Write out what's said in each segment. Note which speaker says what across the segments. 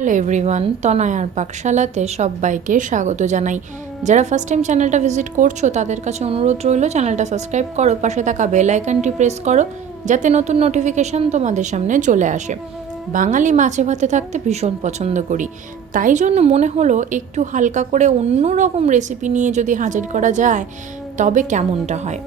Speaker 1: Hello everyone তনয়ার পাকশালাতে সবাইকে স্বাগত জানাই। যারা ফার্স্ট টাইম চ্যানেলটা ভিজিট করছ, তাদের কাছে অনুরোধ রইল চ্যানেলটা সাবস্ক্রাইব করো, পাশে থাকা বেল আইকনটি প্রেস করো, যাতে নতুন নোটিফিকেশান তোমাদের সামনে চলে আসে। বাঙালি মাছে ভাতে থাকতে ভীষণ পছন্দ করি। তাই জন্য মনে হলো একটু হালকা করে অন্য রকম রেসিপি নিয়ে যদি হাজির করা যায় তবে কেমনটা হয়?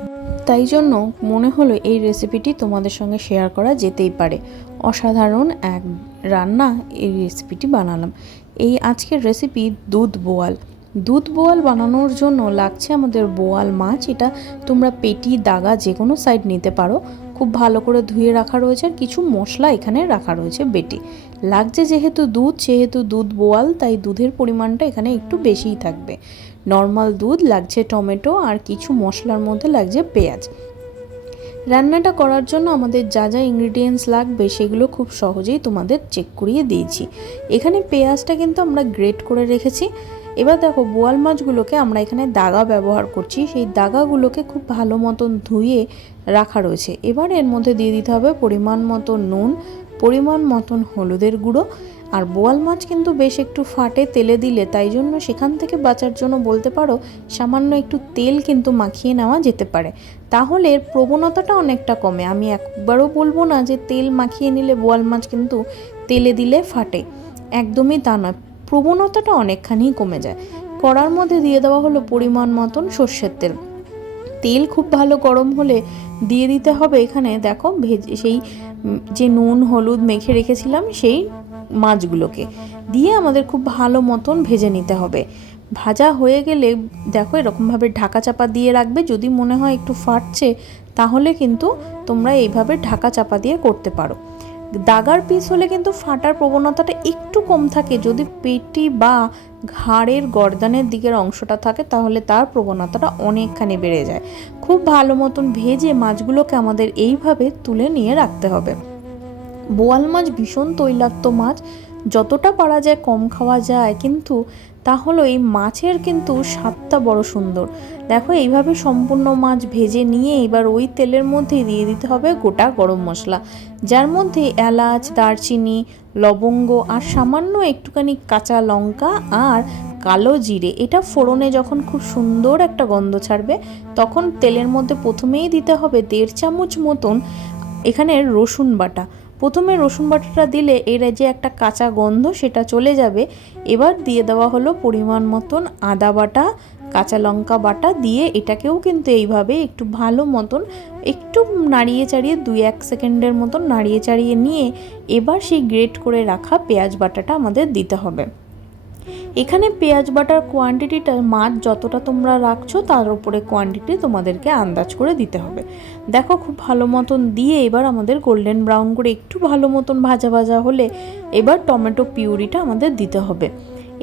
Speaker 1: তাই জন্য মনে হলো এই রেসিপিটি তোমাদের সঙ্গে শেয়ার করা যেতেই পারে। অসাধারণ এক রান্না এই রেসিপিটি বানালাম। এই আজকের রেসিপি দুধ বোয়াল। দুধ বোয়াল বানানোর জন্য লাগছে আমাদের বোয়াল মাছ। এটা তোমরা পেটি, দাগা যে কোনো সাইড নিতে পারো। খুব ভালো করে ধুয়ে রাখা রয়েছে আর কিছু মশলা এখানে রাখা রয়েছে বেটে। লাগছে যেহেতু দুধ, সেহেতু দুধ বোয়াল, তাই দুধের পরিমাণটা এখানে একটু বেশিই থাকবে। নর্মাল দুধ, লাগছে টমেটো আর কিছু মশলার মধ্যে লাগছে পেঁয়াজ। রান্নাটা করার জন্য আমাদের যা যা ইনগ্রিডিয়েন্টস লাগবে সেগুলো খুব সহজেই তোমাদের চেক করিয়ে দিয়েছি। এখানে পেঁয়াজটা কিন্তু আমরা গ্রেট করে রেখেছি। এবার দেখো, বোয়াল মাছগুলোকে আমরা এখানে দাগা ব্যবহার করছি। সেই দাগাগুলোকে খুব ভালো মতন ধুয়ে রাখা রয়েছে। এবার এর মধ্যে দিয়ে দিতে হবে পরিমাণ মতো নুন, পরিমাণ মতন হলুদের গুঁড়ো আর বোয়াল মাছ কিন্তু বেশ একটু ফাটে তেলে দিলে, তাই জন্য সেখান থেকে বাঁচার জন্য বলতে পারো সামান্য একটু তেল কিন্তু মাখিয়ে নেওয়া যেতে পারে। তাহলে এর প্রবণতাটা অনেকটা কমে। আমি একবারও বলব না যে তেল মাখিয়ে নিলে বোয়াল মাছ কিন্তু তেলে দিলে ফাটে। একদমই তা নয়। প্রবণতাটা অনেকখানি কমে যায়। কড়ার মধ্যে দিয়ে দেওয়া হলো পরিমাণ মতন সর্ষের তেল। তেল খুব ভালো গরম হলে দিয়ে দিতে হবে এখানে, দেখো ভেজে সেই যে নুন, হলুদ মেখে রেখেছিলাম, সেই মাছগুলোকে। দিয়ে আমাদের খুব ভালো মতন ভেজে নিতে হবে। ভাজা হয়ে গেলে দেখো এরকমভাবে ঢাকা চাপা দিয়ে রাখবে। যদি মনে হয় একটু ফাটছে, তাহলে কিন্তু তোমরা এইভাবে ঢাকা চাপা দিয়ে করতে পারো। দাগার পিস হলে কিন্তু ফাটার প্রবণতাটা একটু কম থাকে। যদি পেটি বা ঘাড়ের গর্দানের দিকের অংশটা থাকে, তাহলে তার প্রবণতাটা অনেকখানি বেড়ে যায়। খুব ভালো মতন ভেজে মাছগুলোকে আমাদের এইভাবে তুলে নিয়ে রাখতে হবে। বোয়াল মাছ ভীষণ তৈলাক্ত মাছ। যতটা পারা যায়, কম খাওয়া যায়, কিন্তু তা হলো এই মাছের কিন্তু স্বাদটা বড় সুন্দর। দেখো, এইভাবে সম্পূর্ণ মাছ ভেজে নিয়ে এবার ওই তেলের মধ্যে দিয়ে দিতে হবে গোটা গরম মশলা। যার মধ্যে এলাচ, দারচিনি, লবঙ্গ আর সামান্য একটুখানি কাঁচা লঙ্কা আর কালো জিরে, এটা ফোড়নে যখন খুব সুন্দর একটা গন্ধ ছাড়বে, তখন তেলের মধ্যে প্রথমেই দিতে হবে দেড় চামচ মতন এখানে রসুন বাটা। প্রথমে রসুন বাটাটা দিলে এর যে একটা কাঁচা গন্ধ সেটা চলে যাবে। এবার দিয়ে দেওয়া হলো পরিমাণ মতন আদা বাটা, কাঁচা লঙ্কা বাটা দিয়ে এটাকেও কিন্তু এইভাবে একটু ভালো মতন একটু নাড়িয়ে চাড়িয়ে দুই এক সেকেন্ডের মতন নাড়িয়ে চাড়িয়ে নিয়ে এবার সেই গ্রেট করে রাখা পেঁয়াজ বাটাটা আমাদের দিতে হবে। এখানে পেঁয়াজ বাটার কোয়ান্টিটিটা মাছ যতটা তোমরা রাখছো, তার উপরে কোয়ান্টিটি তোমাদেরকে আন্দাজ করে দিতে হবে। দেখো খুব ভালো মতন দিয়ে এবার আমাদের গোল্ডেন ব্রাউন করে একটু ভালো মতন ভাজা ভাজা হলে এবার টমেটো পিউরিটা আমাদের দিতে হবে।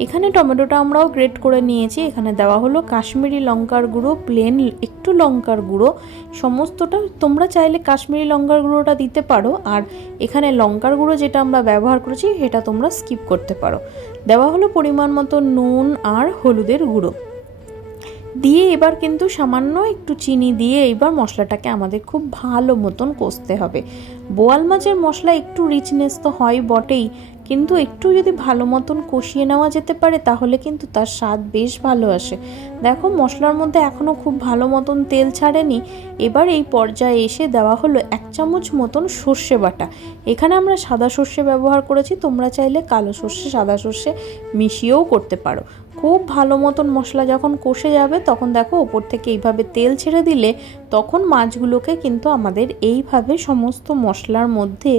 Speaker 1: এখানে টমেটোটা আমরাও গ্রেট করে নিয়েছি। এখানে দেওয়া হলো কাশ্মীরি লঙ্কার গুঁড়ো প্লেন একটু লঙ্কার গুঁড়ো। সমস্তটা তোমরা চাইলে কাশ্মীরি লঙ্কার গুঁড়োটা দিতে পারো আর এখানে লঙ্কার গুঁড়ো যেটা আমরা ব্যবহার করেছি সেটা তোমরা স্কিপ করতে পারো। দেওয়া হলো পরিমাণ মতো নুন আর হলুদের গুঁড়ো। দিয়ে এবার কিন্তু সামান্য একটু চিনি দিয়ে এবার মশলাটাকে আমাদের খুব ভালো মতন কষতে হবে। বোয়াল মাছের মশলা একটু রিচনেস তো হয় বটেই কিন্তু একটু যদি ভালো মতন কষিয়ে নেওয়া যেতে পারে, তাহলে কিন্তু তার স্বাদ বেশ ভালো আসে। দেখো, মশলার মধ্যে এখনও খুব ভালো মতন তেল ছাড়েনি। এবার এই পর্যায়ে এসে দেওয়া হলো এক চামচ মতন সর্ষে বাটা। এখানে আমরা সাদা সর্ষে ব্যবহার করেছি, তোমরা চাইলে কালো সর্ষে, সাদা সর্ষে মিশিয়েও করতে পারো। খুব ভালো মতন মশলা যখন কষে যাবে, তখন দেখো, ওপর থেকে এইভাবে তেল ছেড়ে দিলে তখন মাছগুলোকে কিন্তু আমাদের এইভাবে সমস্ত মশলার মধ্যে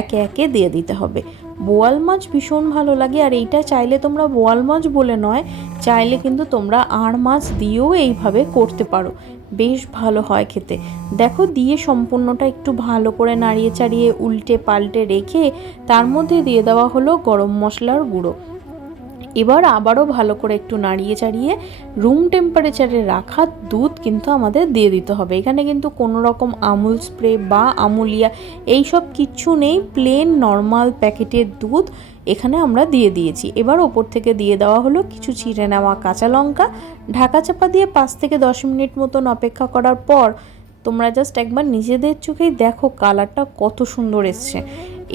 Speaker 1: একে একে দিয়ে দিতে হবে। বোয়াল মাছ ভীষণ ভালো লাগে, আর এইটা চাইলে তোমরা বোয়াল মাছ বলে নয়, চাইলে কিন্তু তোমরা আর মাছ দিয়েও এইভাবে করতে পারো। বেশ ভালো হয় খেতে। দেখো, দিয়ে সম্পূর্ণটা একটু ভালো করে নাড়িয়ে চাড়িয়ে উল্টে পাল্টে রেখে তার মধ্যে দিয়ে দেওয়া হলো গরম মশলার গুঁড়ো। এবার আবারও ভালো করে একটু নাড়িয়ে চাড়িয়ে রুম টেম্পারেচারে রাখা দুধ কিন্তু আমাদের দিয়ে দিতে হবে। এখানে কিন্তু কোনো রকম আমুল স্প্রে বা আমুলিয়া এই সব কিচ্ছু নেই প্লেন নর্মাল প্যাকেটের দুধ এখানে আমরা দিয়ে দিয়েছি। এবার ওপর থেকে দিয়ে দেওয়া হলো কিছু চিড়ে নেওয়া কাঁচা লঙ্কা। ঢাকা চাপা দিয়ে পাঁচ থেকে দশ মিনিট মতন অপেক্ষা করার পর তোমরা জাস্ট একবার নিজেদের চোখেই দেখো কালারটা কত সুন্দর এসছে।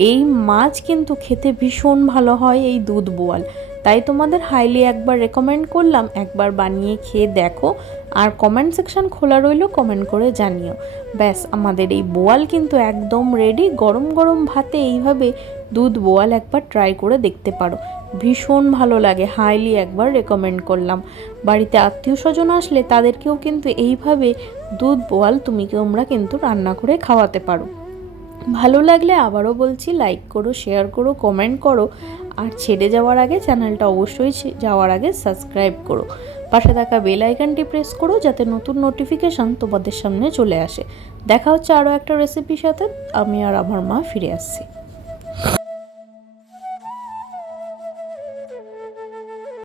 Speaker 1: এই মাছ কিন্তু খেতে ভীষণ ভালো হয় এই দুধ বোয়াল। তাই তোমাদের হাইলি একবার রেকমেন্ড করলাম, একবার বানিয়ে খেয়ে দেখো। আর কমেন্ট সেকশন খোলা রইল কমেন্ট করে জানিও। ব্যাস, আমাদের এই বোয়াল কিন্তু একদম রেডি গরম গরম ভাতে এইভাবে দুধ বোয়াল একবার ট্রাই করে দেখতে পারো। ভীষণ ভালো লাগে হাইলি একবার রেকমেন্ড করলাম। বাড়িতে আত্মীয় স্বজন আসলে তাদেরকেও কিন্তু এইভাবে দুধ বোয়াল তুমি তোমরা কিন্তু রান্না করে খাওয়াতে পারো। ভালো লাগলে আবারও বলছি লাইক করো শেয়ার করো কমেন্ট করো। আর ছেড়ে যাওয়ার আগে চ্যানেলটা অবশ্যই যাওয়ার আগে সাবস্ক্রাইব করো। পাশে থাকা বেল আইকনটি প্রেস করো যাতে নতুন নোটিফিকেশান তোমাদের সামনে চলে আসে। দেখা হচ্ছে আরও একটা রেসিপির সাথে। আমি আর আমার মা ফিরে আসছি।